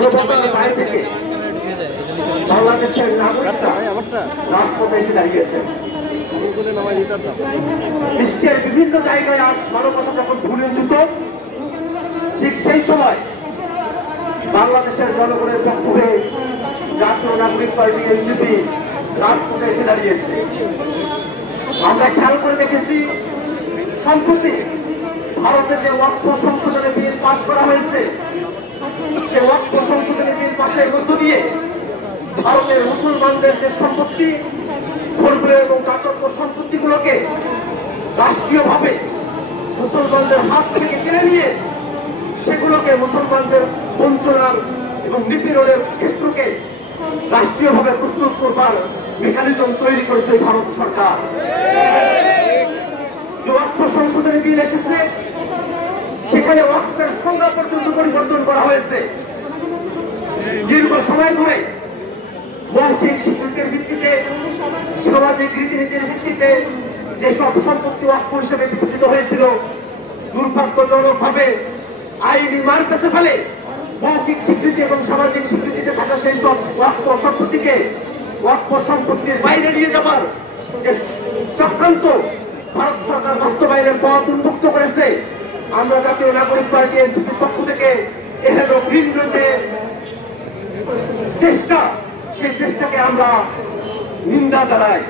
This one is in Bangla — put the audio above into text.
মানবতার দায় থেকে বাংলাদেশের নাগরিকরা রাজপথে এসে দাঁড়িয়েছে। বিশ্বের বিভিন্ন জায়গায় আজ মানবতা যখন ভুলে যেত, ঠিক সেই সময় বাংলাদেশের জনগণের পক্ষ হয়ে জাতীয় নাগরিক পার্টি এনসিপি রাজপথে এসে দাঁড়িয়েছে। আমরা খেয়াল করে দেখেছি, সম্প্রতি ভারতে যে ওয়াক্ফ সংশোধনী বিল পাশ করা হয়েছে, সে ওয়াক্ফ সংশোধনী বিল পাশের মধ্য দিয়ে ভারতের মুসলমানদের যে সম্পত্তি, ঘরগুলো এবং দাতব্য সম্পত্তিগুলোকে রাষ্ট্রীয়ভাবে মুসলমানদের হাত থেকে কেড়ে নিয়ে সেগুলোকে মুসলমানদের বঞ্চনার এবং নিপীড়নের ক্ষেত্রকে রাষ্ট্রীয়ভাবে প্রস্তুত করবার মেকানিজম তৈরি করেছে ভারত সরকার। যে ওয়াক্ফ সংশোধনী বিল এসেছে, সেখানে ওয়াক্ফের সংজ্ঞা পর্যন্ত পরিবর্তন করা হয়েছে। দীর্ঘ সময় ধরে মৌখিক স্বীকৃতির ভিত্তিতে, সামাজিক রীতিনীতির ভিত্তিতে যেসব সম্পত্তি ওয়াক্ফ হিসেবে বিবেচিত হয়েছিল, দুর্ভাগ্যজনকভাবে আইনি মার পেছে ফেলে মৌখিক স্বীকৃতি এবং সামাজিক স্বীকৃতিতে থাকা সেই সব ওয়াক্ফ সম্পত্তিকে ওয়াক্ফ সম্পত্তির বাইরে নিয়ে যাবার যে চক্রান্ত ভারত সরকার বাস্তবায়নের পথ উন্মুক্ত করেছে। আমরা জাতীয় নাগরিক পার্টি এনসিপির পক্ষ থেকে এখানে ভিন্ন যে চেষ্টা, সেই চেষ্টাকে আমরা নিন্দা জানাই।